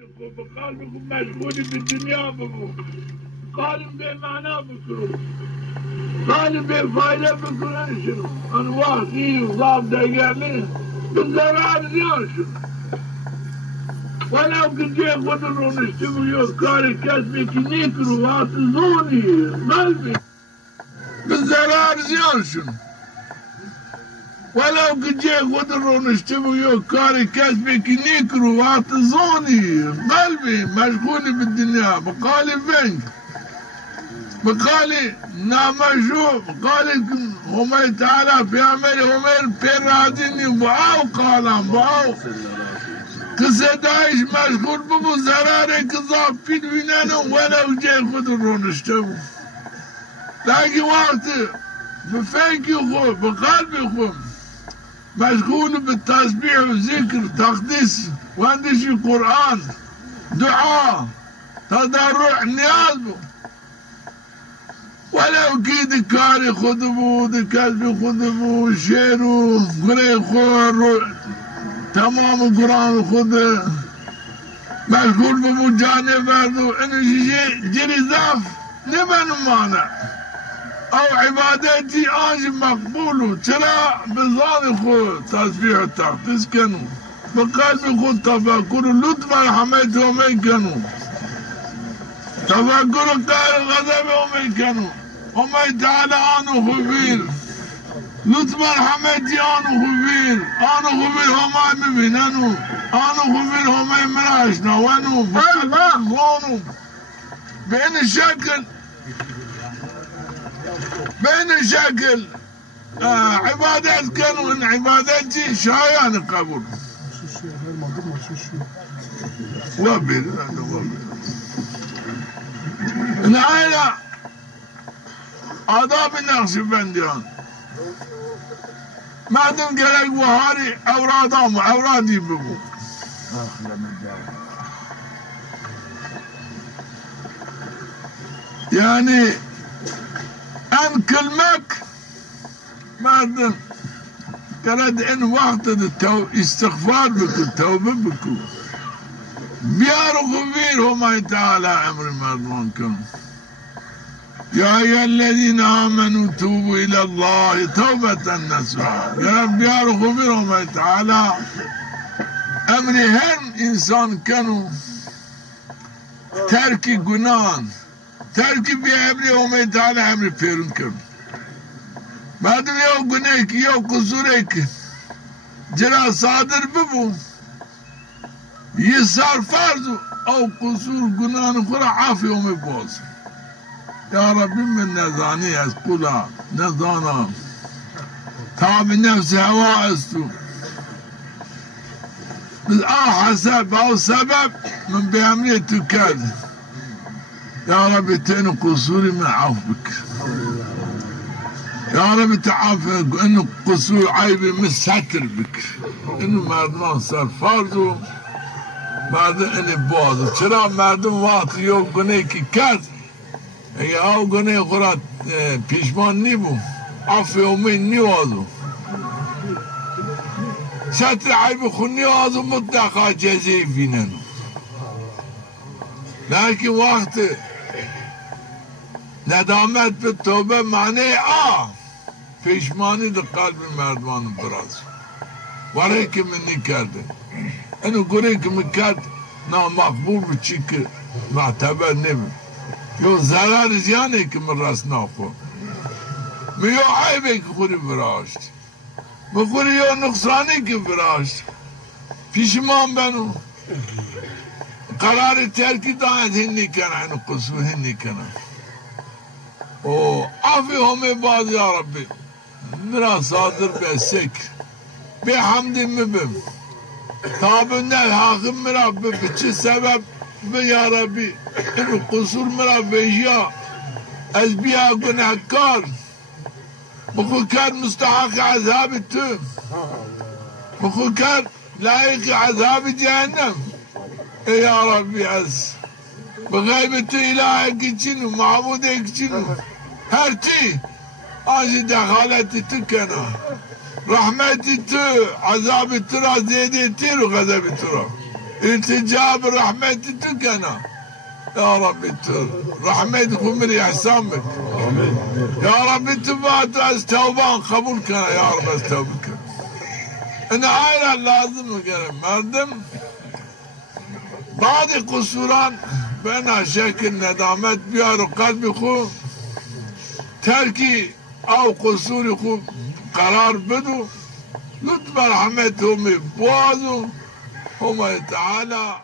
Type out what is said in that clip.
قلبكم مشغول بالدنيا بكو قالب بمعنى بكرو قالب بفايدة بكرو شنو أنا واحدي وضاب دقالي بالزرار زيان شنو ولو كنت يقدرون اشتبوا يذكاري كسبي كنيكرو واتزوني قلبي بالزرار زيان شنو ولو كنت يقدرون اشتبوا يذكاري كسبي كنيكرو واتزوني قلبي مشغول بالدنيا بقالي فين بقالي نامشو بقالي هم تعالى في عمل هم بيراديني باو قالم باو قصة داعش مشغول ببو زراري كذاب فين وينانو ولو جاي يقدرون اشتبوا لاقي وقت بفنكي خو بقلبي خو مشغول بالتسبيح والذكر تقديس واندش القرآن دعاء تضرع نيازبو ولو كيد كاري خدبو دكالبي خدبو شيرو قري خور تمام القرآن خد مشغول ببو جاني فردو انو جري زاف نبن مانع او عبادتي آج مقبولو ترى بظاني خو تسبيح التقديس كانوا بقلبي خو تفكر لطفا حميته ومن كانوا تفكر قال الغضب ومن كانوا ومن تعالى أنا خبير لطفا حميتي أنا خبير هما مبينانو أنا خبير هما مراشنا وانو بقلبي بين شكل عبادات كانوا ان عباداتي شايان قبول وبر العائلة آداب النقشبنديان ما دم قلق وهاري أورادي ببو يعني أن كلمك ما دم قلت إن وقت استغفار بك التوبة بكو بيارو خبير هما تعالى أمر مضمونكم يا أيها الذين آمنوا توبوا إلى الله توبة نصوحا يا رب بيارو خبير هما تعالى أمري هم إنسان كانوا تركي قنان تركي بأمري هما تعالى أمري فيرنكم بعدم يو قنيك يو قصوريك جرا صادر ببو يسار فرض او قصور قنان خرا عافي ومبوز يا رب من نزاني اسقلا نزانا تاب النفس هوائستو بس حسب او سبب من بأمري تكاد يا رب تين قصوري من عفوك يا رب تعافى انه قصور عيبي مستر بك انه مردمان صار فرضو بعد اني بوضو ترى مردم واطي يو قنيكي كاد هي او قني قرات بيشمان نيبو عفي يومين نيوازو ستر عيبي خو نيوازو مطلقا جزي فينانو لكن وقت ندامت بالتوبة معناه پیشمانی در قلب مردمان براز وره که من نکرده اینو گره که من کرد نامقبول بچی که معتبر نبید یو ضرر زیانه که من راست ناخور من یو عیبه که خوری براشت من خوری یو نقصانی که براشت پیشمان بنو قرار ترکی داید هنی کنه اینو قصور هنی کنه او عفی همه باز یا ربی مرا صادر بسكر بحمد مبم تابنا الحاكم مرا بچه سبب يا ربي انو قصور مرا بيجيا از بيا گناهكار بخو كان مستحق عذاب التوم بخو كان لايق عذاب جهنم يا ربي از بغيبة إلهك جنو معبودك جنو هرتي آجي دخالتي تكنا رحمتي تو عذابي ترى زيدي تيرو غذابي ترى التجا برحمتك أنا يا رب رحمتكم من إحسانك يا رب تبات استوبان قبولك يا رب استوبك أنا عائلة لازم مردم بعض قصوران بنا شكل ندامت بيارو قلبي خو تركي أو قصوري خو قرار بدو لطف رحمتهم بوازو هم تعالى